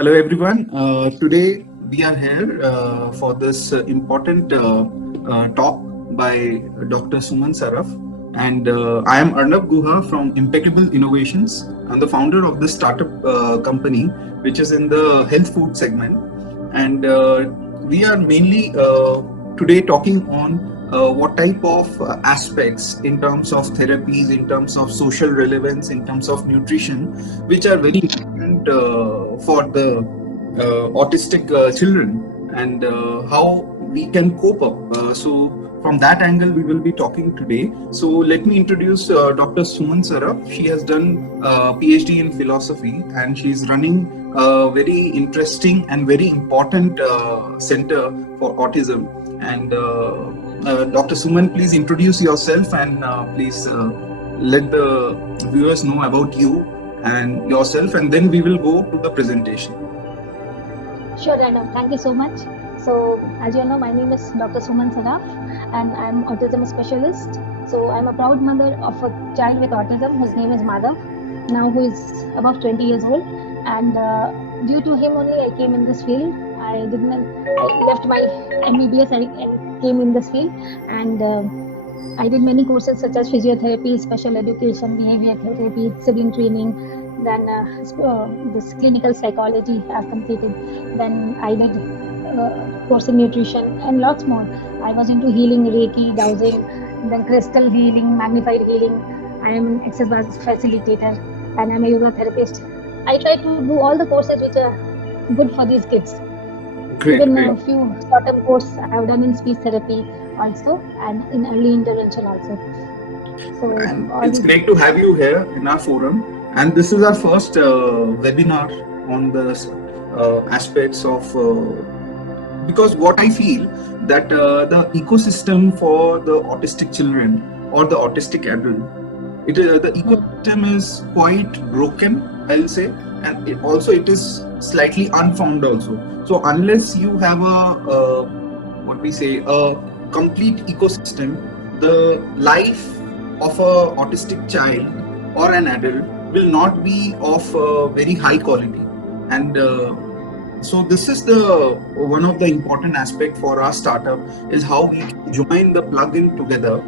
Hello, everyone. Today we are here for this important talk by Dr. Suman Saraf. And I am Arnab Guha from Impeccable Innovations. I'm the founder of this startup company, which is in the health food segment. And we are mainly today talking on what type of aspects in terms of therapies, in terms of social relevance, in terms of nutrition, which are very important for the autistic children and how we can cope up. So from that angle, we will be talking today. So let me introduce Dr. Suman Saraf. She has done PhD in philosophy and she is running a very interesting and very important center for autism. And Dr. Suman, please introduce yourself and please let the viewers know about you and yourself, and then we will go to the presentation. Sure, Random. Thank you so much. So, as you know, my name is Dr. Suman Saraf, and I'm autism specialist. So, I'm a proud mother of a child with autism whose name is Madhav, now who is above 20 years old. And due to him only, I came in this field. I left my MBBS and came in this field, and I did many courses such as physiotherapy, special education, behavior therapy, sibling training. Then this clinical psychology I've completed. Then I did course in nutrition and lots more. I was into healing, Reiki, dowsing, then crystal healing, magnified healing. I am an exercise facilitator and I'm a yoga therapist. I try to do all the courses which are good for these kids. Great, Even great. a few short-term course I've done in speech therapy also and in early intervention also. So And all it's these. great to have you here in our forum. And this is our first webinar on the aspects of, because what I feel that the ecosystem for the autistic children or the autistic adult, the ecosystem is quite broken, I'll say, and it is slightly unfound also. So unless you have what we say, a complete ecosystem, the life of a autistic child or an adult will not be of very high quality. And so this is the one of the important aspect for our startup is how we join the plugin together,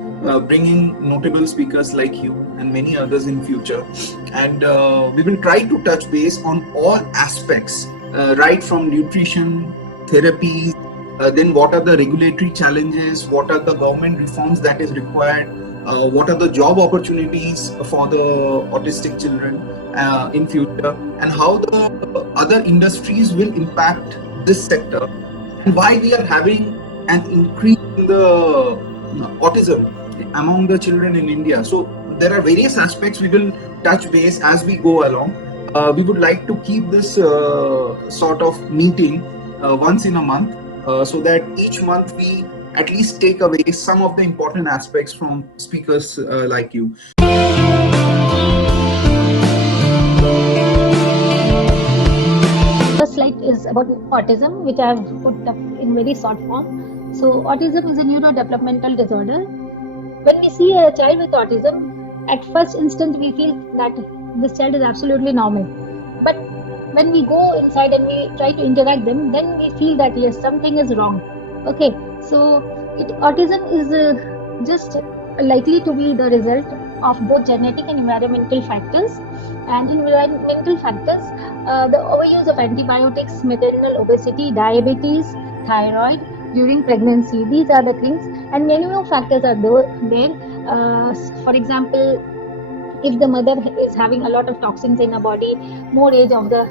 bringing notable speakers like you and many others in future, and we will try to touch base on all aspects, right from nutrition, therapies, then what are the regulatory challenges, what are the government reforms that is required, what are the job opportunities for the autistic children in future, and how the other industries will impact this sector, and why we are having an increase in the autism among the children in India. So there are various aspects we will touch base as we go along. We would like to keep this sort of meeting once in a month, so that each month we at least take away some of the important aspects from speakers like you. First slide is about autism, which I have put up in very short form. So, autism is a neurodevelopmental disorder. When we see a child with autism, at first instant we feel that this child is absolutely normal. But when we go inside and we try to interact them, then we feel that yes, something is wrong. Okay, so autism is just likely to be the result of both genetic and environmental factors. And environmental factors, the overuse of antibiotics, maternal obesity, diabetes, thyroid during pregnancy. These are the things, and many more factors are there. For example, if the mother is having a lot of toxins in her body, more age of the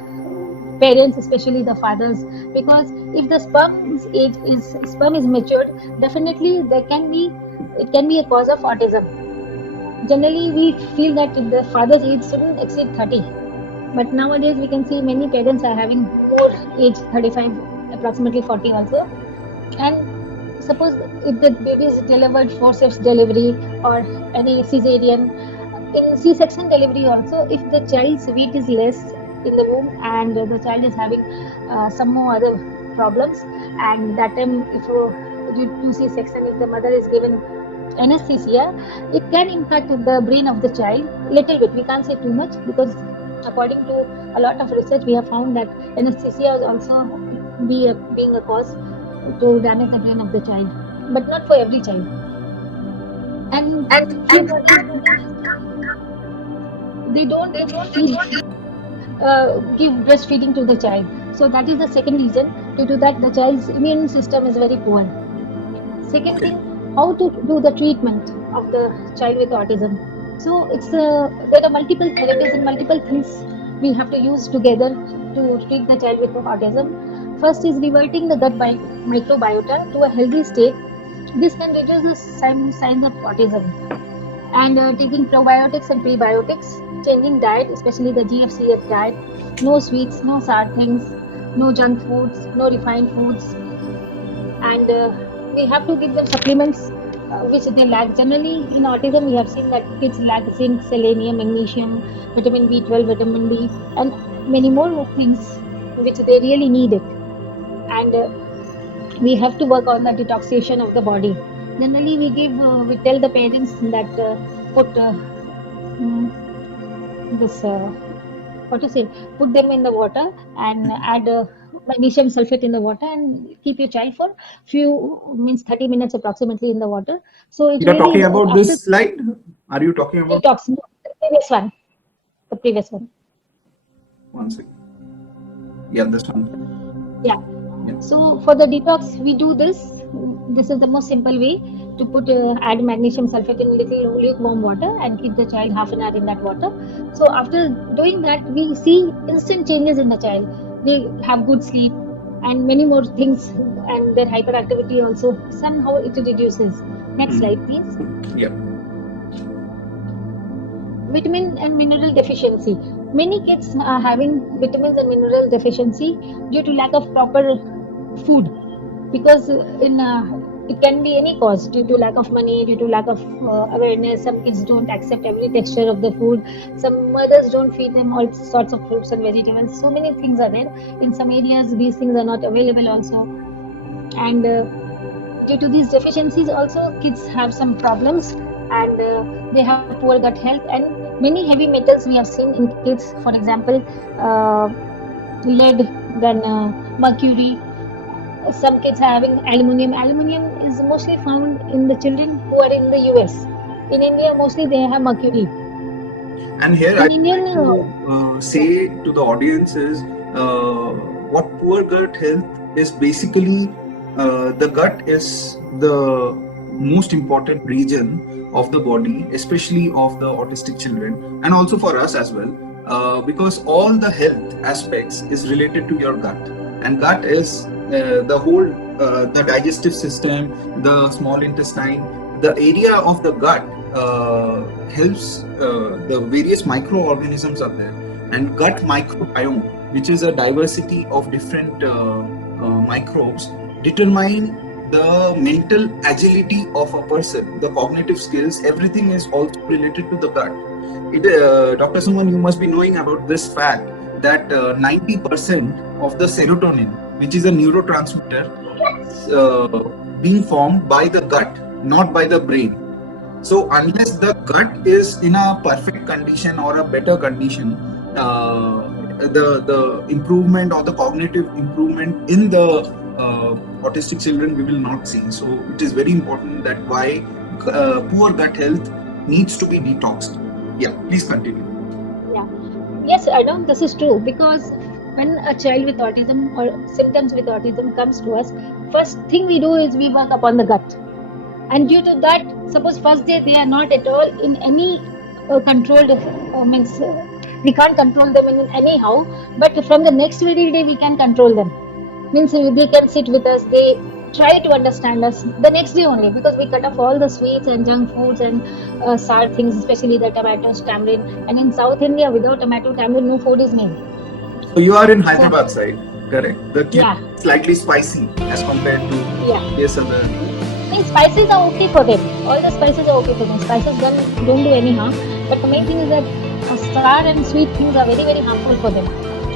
parents, especially the fathers, because if the sperm is matured, definitely it can be a cause of autism. Generally, we feel that the father's age shouldn't exceed 30, but nowadays we can see many parents are having more age, 35, approximately 40 also. And suppose if the baby is delivered forceps delivery or any cesarean, in C-section delivery also, if the child's weight is less in the womb and the child is having some more other problems, and that time if due to C-section, if the mother is given anesthesia, it can impact the brain of the child little bit. We can't say too much because according to a lot of research, we have found that anesthesia is also being a cause to damage the brain of the child, but not for every child. And few bodies they don't feed give breastfeeding to the child. So that is the second reason. Due to that, the child's immune system is very poor. Second Okay. thing, how to do the treatment of the child with autism. So there are multiple therapies and multiple things we have to use together to treat the child with autism. First is reverting the gut microbiota to a healthy state. This can reduce the signs of autism. And taking probiotics and prebiotics, changing diet, especially the GFCF diet, no sweets, no sour things, no junk foods, no refined foods, and we have to give them supplements which they lack. Generally, in autism, we have seen that kids lack zinc, selenium, magnesium, vitamin B12, vitamin D, and many more things which they really need it. And we have to work on the detoxification of the body. Generally, we tell the parents that put mm, this what to say, put them in the water and add magnesium sulfate in the water and keep your child for few means 30 minutes approximately in the water. So it You're really talking about after this slide? Are you talking about detox, no, the previous one. one second? Yeah, this one. Yeah. Yeah. So for the detox, we do this. This is the most simple way to put add magnesium sulfate in little lukewarm water and keep the child half an hour in that water. So after doing that, we see instant changes in the child. They have good sleep and many more things, and their hyperactivity also somehow it reduces. Next slide, please. Yeah. Vitamin and mineral deficiency. Many kids are having vitamins and mineral deficiency due to lack of proper food, because in it can be any cause, due to lack of money, due to lack of awareness. Some kids don't accept every texture of the food. Some mothers don't feed them all sorts of fruits and vegetables. So many things are there. In some areas, these things are not available also, and due to these deficiencies also kids have some problems, and they have poor gut health and many heavy metals we have seen in kids. For example, uh, lead, then mercury. Some kids are having aluminum. Aluminum is mostly found in the children who are in the US. In India, mostly they have mercury. And here In I Indian, like to say to the audience is what poor gut health is basically. The gut is the most important region of the body, especially of the autistic children, and also for us as well, because all the health aspects is related to your gut, and gut is the whole the digestive system, the small intestine, the area of the gut helps the various microorganisms are there, and gut microbiome, which is a diversity of different microbes, determine the mental agility of a person, the cognitive skills. Everything is also related to the gut. Dr. Suman, you must be knowing about this fact that 90% of the serotonin, which is a neurotransmitter, being formed by the gut, not by the brain. So unless the gut is in a perfect condition or a better condition, the improvement or the cognitive improvement in the autistic children we will not see. So it is very important that why poor gut health needs to be detoxed. Yeah, please continue. yeah, yes, I know this is true, because when a child with autism or symptoms with autism comes to us, first thing we do is we work upon the gut. And due to that, suppose first day they are not at all in any controlled means we can't control them in anyhow, but from the next very day we can control them. Means they can sit with us, they try to understand us the next day only, because we cut off all the sweets and junk foods and sour things, especially the tomatoes, tamarind. And in South India, without tomato, tamarind, no food is made. So you are in So Hyderabad side, correct? The kids yeah, slightly spicy as compared to yeah. yes other. Means spices are okay for them. All the spices are okay for them. Spices don't do any harm. But the main thing is that sour and sweet things are very, very harmful for them.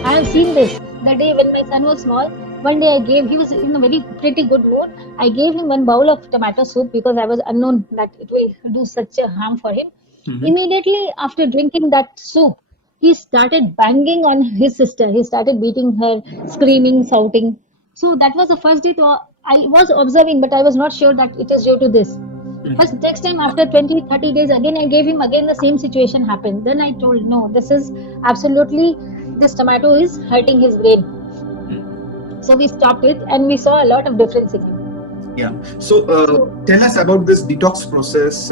I have seen this. The day when my son was small, one day he was in a very pretty good mood. I gave him one bowl of tomato soup because I was unknown that it will do such a harm for him. Mhm. Immediately after drinking that soup, he started banging on his sister. He started beating her, screaming, shouting. So that was the first day. I was observing, but I was not sure that it is due to this. But next time, after 20, 30 days, again I gave him, again the same situation happened. Then I told, no, this is absolutely, this tomato is hurting his brain. So we stopped it, and we saw a lot of difference in him. Yeah. So tell us about this detox process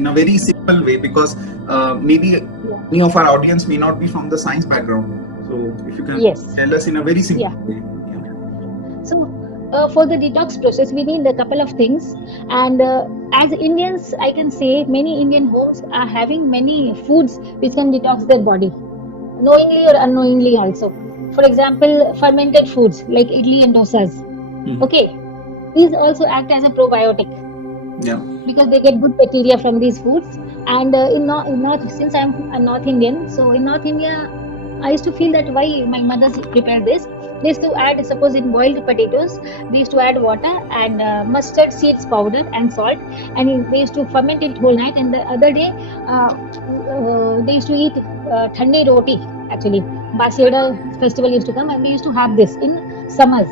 in a very simple way, because maybe many of our audience may not be from the science background. So if you can tell us in a very simple way. Yeah. So for the detox process, we need a couple of things. And as Indians, I can say many Indian homes are having many foods which can detox their body, knowingly or unknowingly also. For example, fermented foods like idli and dosas. Okay, these also act as a probiotic. Yeah. Because they get good bacteria from these foods. And in North, since I'm a North Indian, so in North India, I used to feel that why my mothers prepare this. They used to add, suppose in boiled potatoes, they used to add water and mustard seeds powder and salt, and they used to ferment it whole night. And the other day, they used to eat thande roti. Actually, Baseda festival used to come, and we used to have this in summers,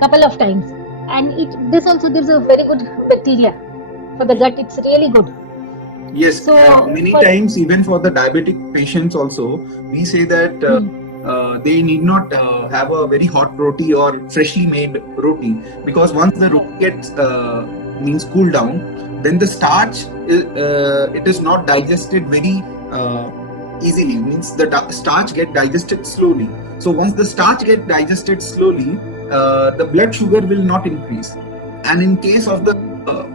couple of times. And this also gives a very good bacteria for the gut. It's really good. Yes, so many times even for the diabetic patients also, we say that they need not have a very hot roti or freshly made roti, because once the roti gets means cool down, then the starch it is not digested very easily. Means the starch get digested slowly. So once the starch get digested slowly, the blood sugar will not increase. And in case of the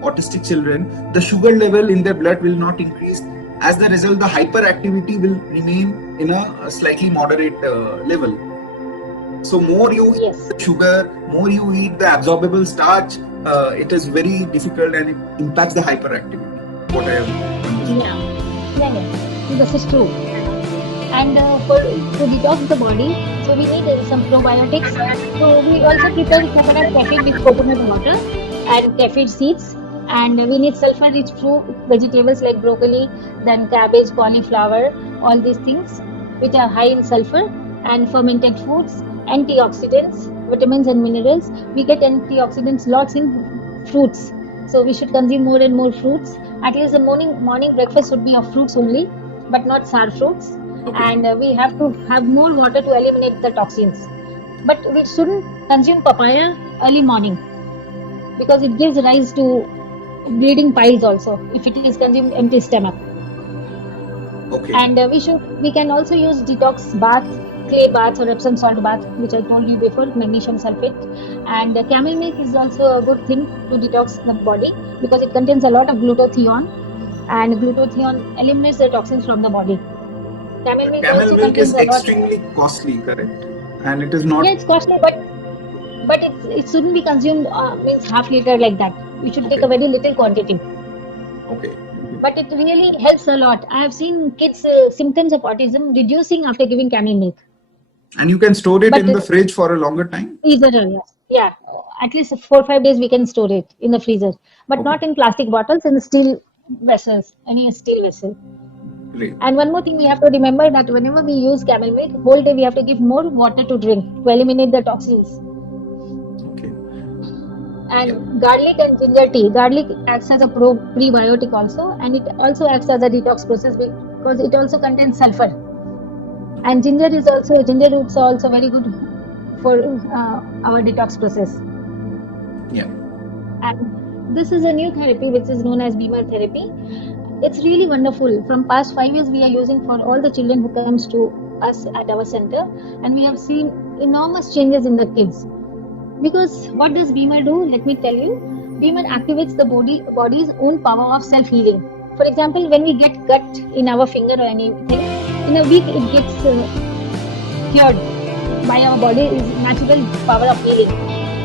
autistic children, the sugar level in their blood will not increase. As the result, the hyperactivity will remain in a slightly moderate level. So more you eat the sugar, more you eat the absorbable starch, it is very difficult and it impacts the hyperactivity. What I have understood. Yeah. This is true. And to detox the body, so we need some probiotics. So we also prepare coconut caffeine with coconut water and caffeine seeds. And we need sulfur-rich fruit, vegetables like broccoli, then cabbage, cauliflower, all these things which are high in sulfur, and fermented foods, antioxidants, vitamins and minerals. We get antioxidants lots in fruits. So we should consume more and more fruits. At least the morning breakfast should be of fruits only, but not sour fruits. Okay. And we have to have more water to eliminate the toxins. But we shouldn't consume papaya early morning, because it gives rise to bleeding piles also if it is consumed empty stomach. Okay. And we can also use detox bath, clay baths or Epsom salt bath, which I told you before, magnesium sulfate. And camel milk is also a good thing to detox the body, because it contains a lot of glutathione, and glutathione eliminates the toxins from the body. Camel milk is extremely costly, correct? And it is not. Yeah, it's costly, but it shouldn't be consumed means half liter like that. We should take a very little quantity. Okay. But it really helps a lot. I have seen kids symptoms of autism reducing after giving camel milk. And you can store it in the fridge for a longer time? Easily, yes. Yeah, at least 4 or 5 days we can store it in the freezer, but not in plastic bottles, in steel vessels, any steel vessel. Great. And one more thing we have to remember, that whenever we use camel milk, whole day we have to give more water to drink to eliminate the toxins. Okay. And garlic and ginger tea. Garlic acts as a prebiotic also, and it also acts as a detox process because it also contains sulfur. And ginger roots are also very good for our detox process. Yeah. And this is a new therapy which is known as Beamer therapy. It's really wonderful. From past 5 years, we are using for all the children who comes to us at our center, and we have seen enormous changes in the kids. Because what does Beamer do? Let me tell you. Beamer activates the body's own power of self-healing. For example, when we get cut in our finger or anything, in a week it gets cured by our body's natural power of healing.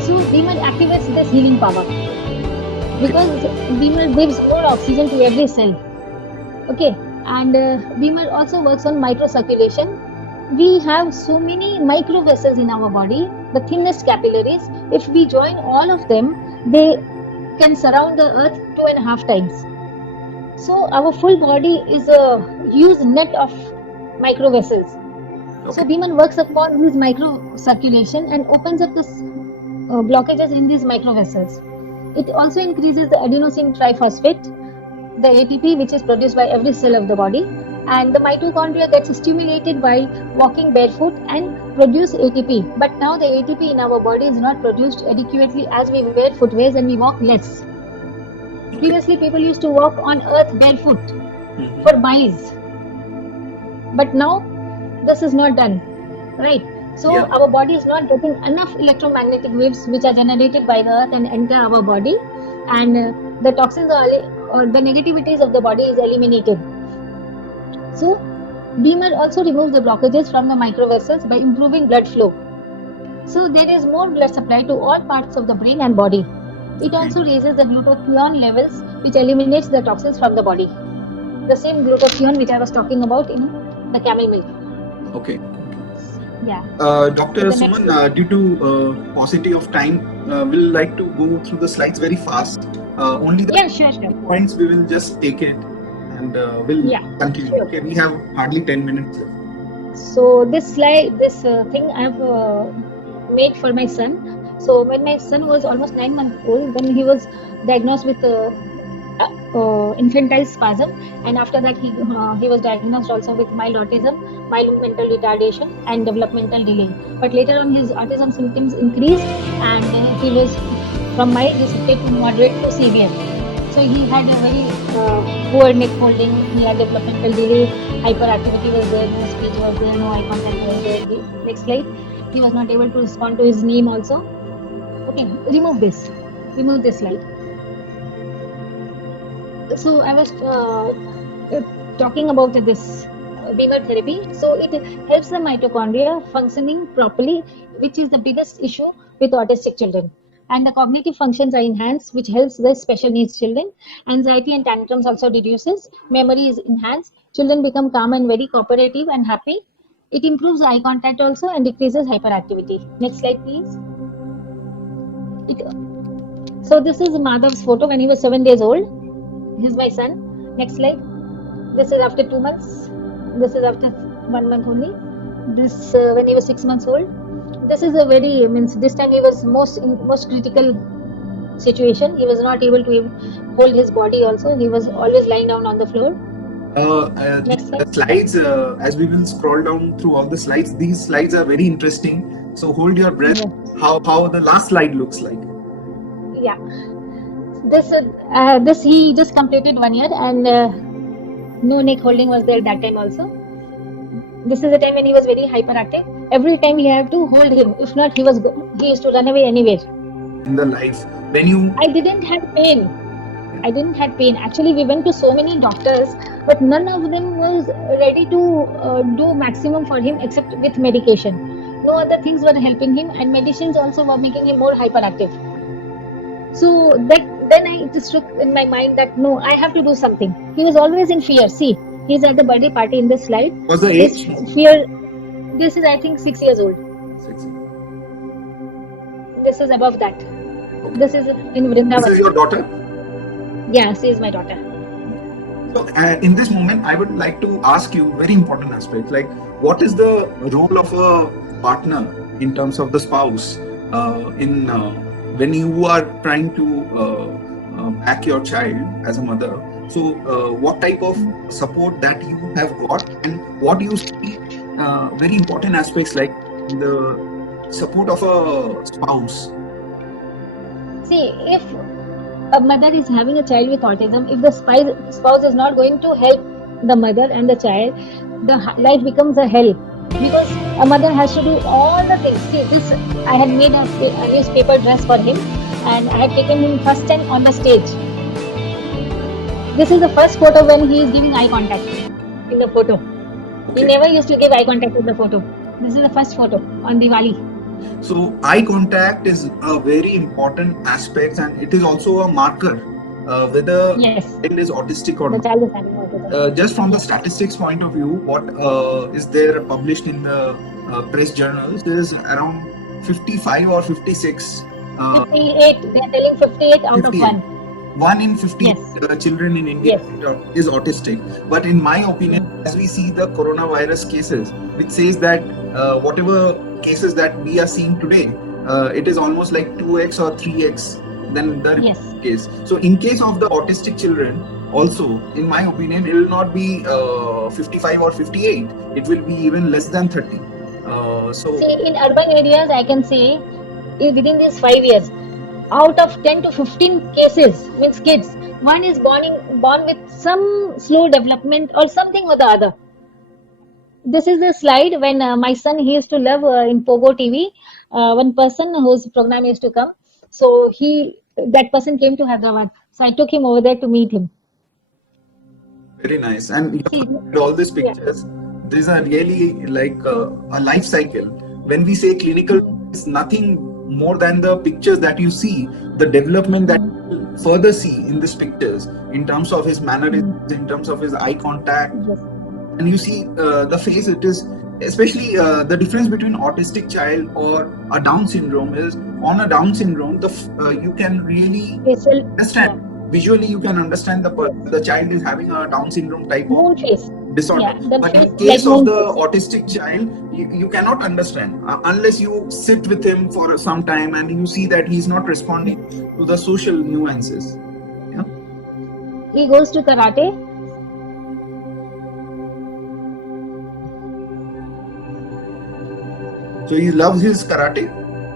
So Beamer activates this healing power, because Beamer gives more oxygen to every cell. Okay, and Beamer also works on microcirculation. We have so many micro vessels in our body, the thinnest capillaries. If we join all of them, they can surround the earth 2.5 times. So our full body is a huge net of micro vessels. So Okay. Beamer works upon these micro circulation and opens up this blockages in these micro vessels. It also increases the adenosine triphosphate, the ATP, which is produced by every cell of the body, and the mitochondria gets stimulated while walking barefoot and produce ATP. But now the ATP in our body is not produced adequately as we wear footwears and we walk less. Okay. Previously, people used to walk on earth barefoot Mhm. for miles, but now this is not done, right? So Yeah. our body is not getting enough electromagnetic waves which are generated by the earth and enter our body, and the toxins or the negativities of the body is eliminated. So Beamer also removes the blockages from the microvessels by improving blood flow. So there is more blood supply to all parts of the brain and body. It Okay. also raises the glutathione levels, which eliminates the toxins from the body. The same glutathione which I was talking about in the camel milk. Okay. Yeah. So Dr. the next. Suman, due to paucity of time, we'll like to go through the slides very fast. Only the Yeah, sure, sure. points we will just take it and we'll Yeah, continue. sure. Okay, we have hardly 10 minutes left. So this slide, this thing I've made for my son. So when my son was almost 9 months old, then he was diagnosed with infantile spasm, and after that he was diagnosed also with mild autism, mild mental retardation, and developmental delay. But later on, his autism symptoms increased, and he was from mild he shifted to moderate to severe. So he had a very poor neck holding. He had developmental delay, hyperactivity was there, no speech was there, no eye contact was there. Next slide. He was not able to respond to his name also. Okay, remove this. Remove this slide. So I was talking about this Beamer therapy. So it helps the mitochondria functioning properly, which is the biggest issue with autistic children. And the cognitive functions are enhanced, which helps the special needs children. Anxiety and tantrums also reduces. Memory is enhanced. Children become calm and very cooperative and happy. It improves eye contact also and decreases hyperactivity. Next slide, please. So this is Madhav's photo when he was 7 days old. He's my son. Next slide. This is after 2 months. This is after 1 month only. This when he was 6 months old. This is a very this time he was most critical situation. He was not able to even hold his body. Also, he was always lying down on the floor. Next The slide. slides, as we will scroll down through all the slides, these slides are very interesting. So hold your breath. Yeah. How the last slide looks like. Yeah. This he just completed 1 year, and no neck holding was there that time also. This is the time when he was very hyperactive. Every time we have to hold him. If not, he used to run away anywhere. In the life, when you I didn't have pain. I didn't have pain. Actually, we went to so many doctors, but none of them was ready to do maximum for him except with medication. No other things were helping him, and medicines also were making him more hyperactive. So then I just took in my mind that no, I have to do something. He was always in fear. See, he's at the birthday party in this slide. was the This age? fear. This is, I think, 6 years old. 6. This is above that. Okay. This is in This Vrindavan. is your daughter? Yeah, she is my daughter. So in this moment, I would like to ask you very important aspect, like what is the role of a partner in terms of the spouse when you are trying to back your child as a mother. So what type of support that you have got, and what do you see very important aspects like the support of a spouse? See, if a mother is having a child with autism, if the spouse is not going to help the mother and the child, the life becomes a hell, because a mother has to do all the things. See, this I had made a newspaper dress for him, and I had taken him first time on the stage. This is the first photo when he is giving eye contact in the photo. Okay. He never used to give eye contact in the photo. This is the first photo on Diwali. So eye contact is a very important aspect, and it is also a marker whether Yes, child is autistic or the not. child is having autism. Just from the statistics point of view, what is there published in the press journals is around 55 or 56. 58. They are telling 58 out of 58. 1. 1 in 50 Yes. children in India Yes. is autistic. But in my opinion, as we see the coronavirus cases, which says that whatever cases that we are seeing today, it is almost like 2x or 3x than the Yes. case. So in case of the autistic children, also, in my opinion, it will not be 55 or 58. It will be even less than 30. So See, in urban areas, I can say within these 5 years, out of 10 to 15 cases, means kids, one is born with some slow development or something or the other. This is the slide when my son, he used to love in Pogo TV. One person whose program used to come, so that person came to Hyderabad. So I took him over there to meet him. very nice. And you See, have uploaded all these yeah, pictures. These are really like a life cycle. When we say clinical, it's nothing more than the pictures that you see, the development that you further see in these pictures, in terms of his mannerisms, in terms of his eye contact. yes, And you see the face, it is especially the difference between autistic child or a Down syndrome is on a Down syndrome, you can really facial, understand yeah, visually, you can understand yes, the child is having a Down syndrome type of moon face, disorder. yeah, the But face in like case of moon the face. autistic child, you cannot understand unless you sit with him for some time and you see that he's not responding to the social nuances. Yeah. He goes to karate. So he loves his karate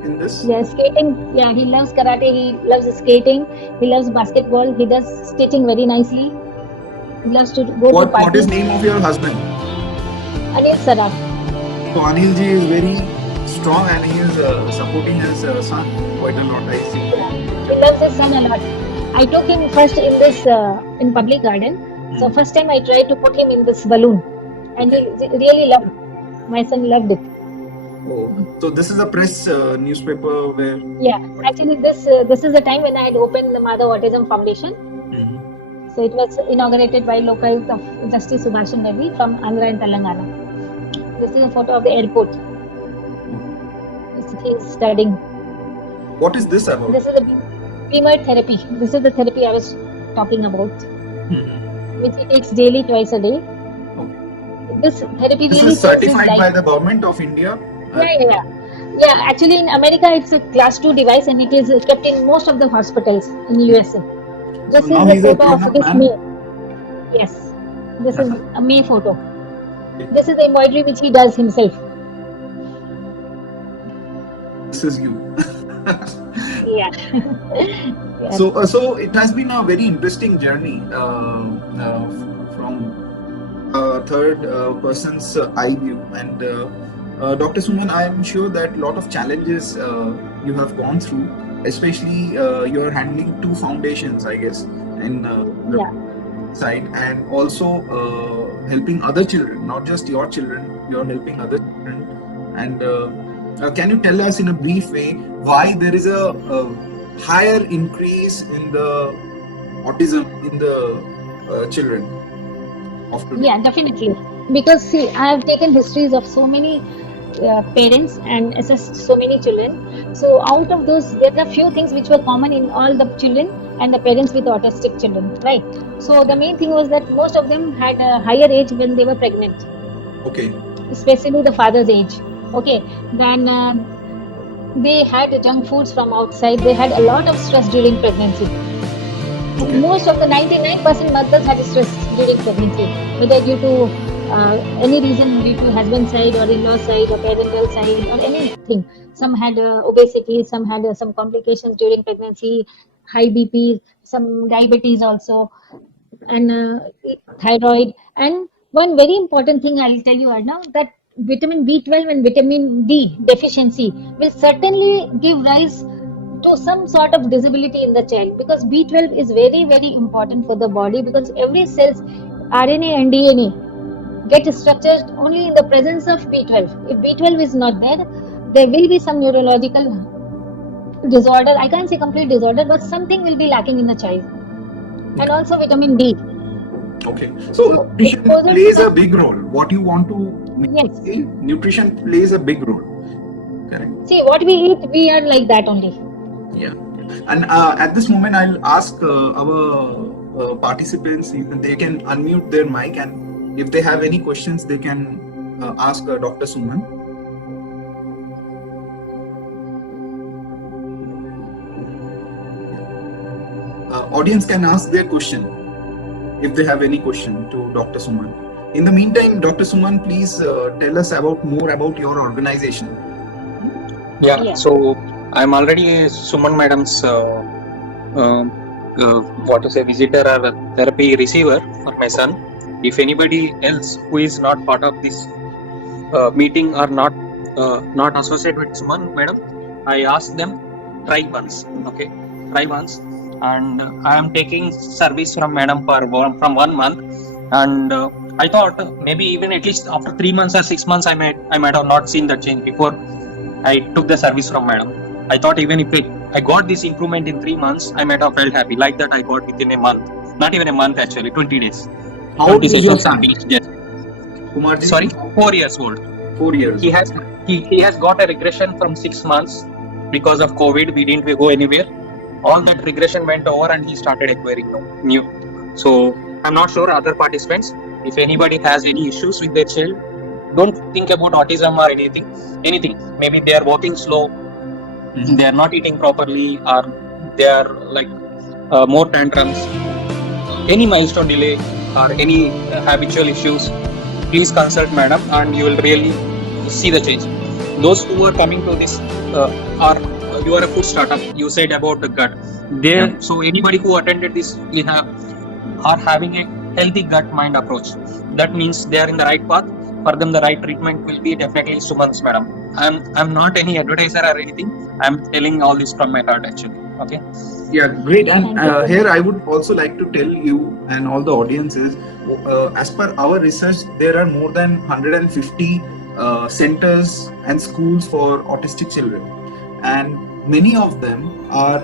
in this. Yeah, skating. Yeah, he loves karate. He loves skating. He loves basketball. He does stitching very nicely. He loves to go to What is parties. name of your husband? Anil Saraf. So Anil ji is very strong and he is supporting his son quite a lot, I see. Yeah, he loves his son a lot. I took him first in this in public garden. So first time I tried to put him in this balloon, and he really loved. My son loved it. Oh, so this is a press newspaper where. Yeah, actually this is the time when I had opened the Mother Autism Foundation. So it was inaugurated by local of Justice Subhashan Reddy from Andhra and Telangana. This is a photo of the airport. He is studying. What is this about? This is a beamer therapy. This is the therapy I was talking about, which he takes daily, twice a day. This therapy This really is saves his certified by life. the government of India. Yeah. Actually, in America, it's a class 2 device, and it is kept in most of the hospitals in USA. This So now is the he's a photo of grown-up his man. May. Yes, this is a May photo. This is the embroidery which he does himself. This is you. Yeah. Yeah. So it has been a very interesting journey from third person's eye view. And Dr. Suman, I am sure that a lot of challenges you have gone through, especially you're handling 2 foundations, I guess, in Yeah. side, and also helping other children, not just your children, you're helping other children. And can you tell us in a brief way why there is a higher increase in the autism in the children of today? Yeah, definitely. Because see, I have taken histories of so many parents and assessed so many children. So out of those, there are few things which were common in all the children and the parents with autistic children, right? So the main thing was that most of them had a higher age when they were pregnant. Okay. Especially the father's age. Okay, then they had junk foods from outside. They had a lot of stress during pregnancy. Okay. Most of the 99% mothers had stress during pregnancy, whether due to any reason, due to husband side or in-law side or parental side or anything. Some had obesity, some had some complications during pregnancy, high BP, some diabetes also, and thyroid. And one very important thing I'll tell you, Arnav, that vitamin B12 and vitamin D deficiency will certainly give rise to some sort of disability in the child, because B12 is very, very important for the body, because every cell's RNA and DNA get structured only in the presence of B12. If B12 is not there, there will be some neurological disorder. I can't say complete disorder, but something will be lacking in the child. And also vitamin D. Okay. So nutrition exposure to plays a the- big role. What you want to Yes. say, nutrition plays a big role. Correct. See, what we eat, we are like that only. Yeah. And at this moment, I'll ask our participants if they can unmute their mic, and if they have any questions, they can ask Dr. Suman. Audience can ask their question if they have any question to Dr. Suman. In the meantime, Dr. Suman, please tell us more about your organization. Yeah. So I'm already Suman Madam's visitor or therapy receiver for my son. If anybody else who is not part of this meeting or not associated with Suman Madam, I ask them try once. Okay, try once. And I am taking service from Madam from 1 month, and I thought maybe even at least after 3 months or 6 months I might have not seen that change before I took the service from Madam. I thought even if I got this improvement in 3 months, I might have felt happy. Like that, I got within a month. Not even a month, actually, 20 days. How old is your son? Kumarji? Sorry, 4 years old. 4 years. He has got a regression from 6 months because of COVID. We didn't go anywhere. All that regression went over, and he started acquiring new. So I'm not sure other participants. If anybody has any issues with their child, don't think about autism or anything. Maybe they are walking slow, they are not eating properly, or they are like more tantrums, any milestone delay or any habitual issues, please consult Madam, and you will really see the change. Those who are coming to this you are a food startup, you said about the gut there. So anybody who attended this are having a healthy gut mind approach. That means they are in the right path. For them, the right treatment will be definitely Suman's Madam. I'm not any advertiser or anything. I'm telling all this from my heart, actually. Okay. Yeah, great. And here I would also like to tell you and all the audiences, as per our research, there are more than 150 centers and schools for autistic children, and many of them are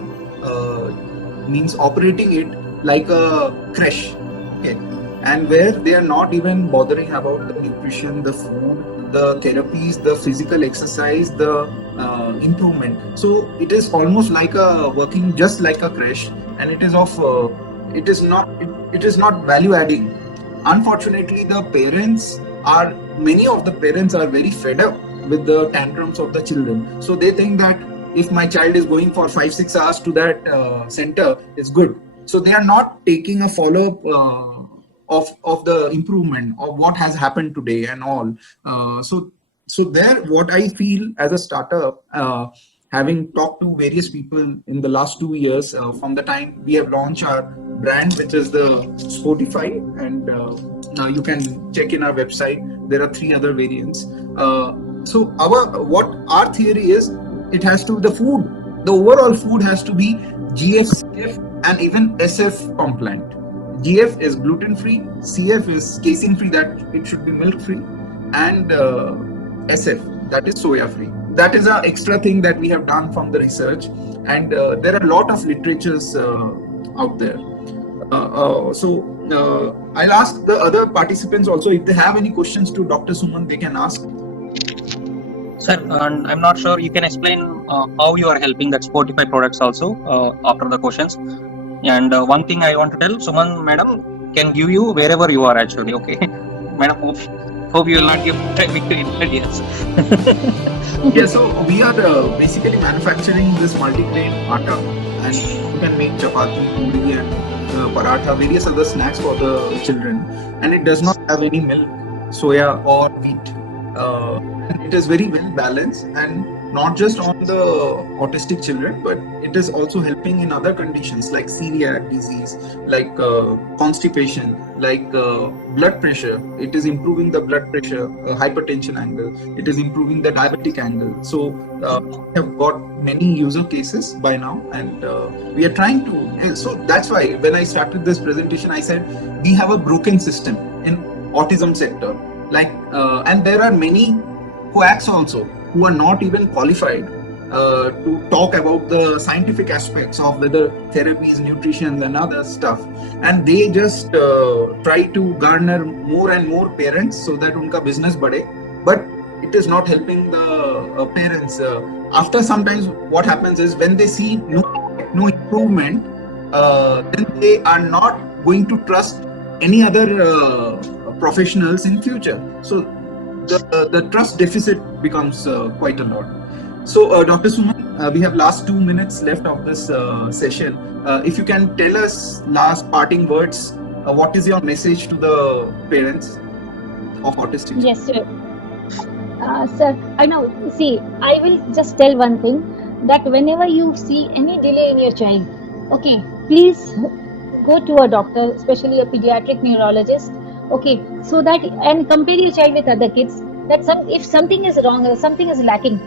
operating it like a creche. Okay. And where they are not even bothering about the nutrition, the food, the therapies, the physical exercise, the improvement. So it is almost like working just like a creche, and it is not value adding. Unfortunately, many of the parents are very fed up with the tantrums of the children. So they think that if my child is going for 5-6 hours to that center, it's good. So they are not taking a follow-up of the improvement of what has happened today and all. So there, what I feel as a startup, having talked to various people in the last 2 years, from the time we have launched our brand, which is the Spotify, and you can check in our website. There are 3 other variants. So what our theory is, it has to the food. The overall food has to be GF, CF, and even SF compliant. GF is gluten-free, CF is casein-free, that it should be milk-free, and SF, that is soya-free. That is an extra thing that we have done from the research, and there are a lot of literatures out there. So I'll ask the other participants also, if they have any questions to Dr. Suman, they can ask. Sir, and I'm not sure, you can explain how you are helping that Spotify products also after the questions. And one thing I want to tell, Suman Madam can give you wherever you are actually, okay? Madam, hope you will not give traffic to ingredients. Yeah, so we are basically manufacturing this multi-grain atta, and you can make chapati, puri, and paratha, various other snacks for the children. And it does not have any milk, soya, or wheat. And it is very well balanced, and not just on the autistic children, but it is also helping in other conditions like celiac disease, like constipation, like blood pressure. It is improving the blood pressure, hypertension angle. It is improving the diabetic angle. So we have got many user cases by now, and we are trying to. So that's why when I started this presentation, I said we have a broken system in autism sector. Like, and there are many quacks also who are not even qualified to talk about the scientific aspects of whether therapies, nutrition, and other stuff, and they just try to garner more and more parents so that unka business bade, but it is not helping the parents. After sometimes what happens is, when they see no no improvement, then they are not going to trust any other professionals in future. So the trust deficit becomes quite a lot. So Dr. Suman, we have last 2 minutes left of this session. If you can tell us last parting words, what is your message to the parents of autistic? Yes, sir. Sir, I know. See, I will just tell one thing, that whenever you see any delay in your child, okay, please go to a doctor, especially a pediatric neurologist, okay, so that, and compare your child with other kids. That if something is wrong or something is lacking,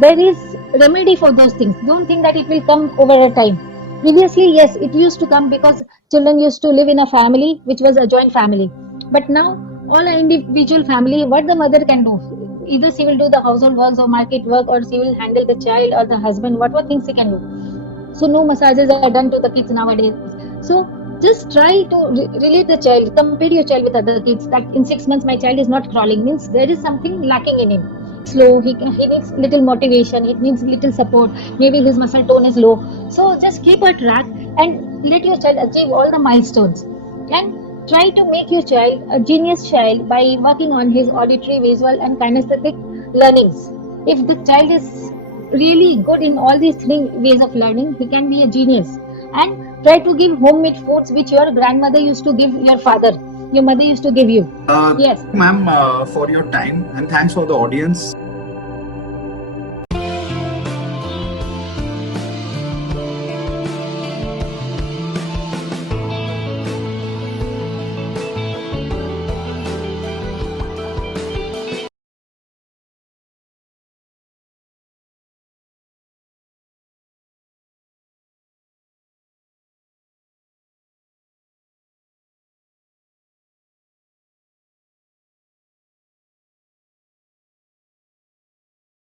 there is remedy for those things. Don't think that it will come over a time. Previously, yes, it used to come because children used to live in a family which was a joint family. But now, all are individual family. What the mother can do, either she will do the household works or market work, or she will handle the child or the husband, whatever things she can do. So no massages are done to the kids nowadays. So just try to relate the child, compare your child with other kids. That in 6 months my child is not crawling, means there is something lacking in him. Slow, he needs little motivation, he needs little support, maybe his muscle tone is low. So just keep a track and let your child achieve all the milestones. And try to make your child a genius child by working on his auditory, visual, and kinesthetic learnings. If the child is really good in all these three ways of learning, he can be a genius. And try to give homemade foods which your grandmother used to give your father, your mother used to give you. Yes. Ma'am, for your time, and thanks for the audience.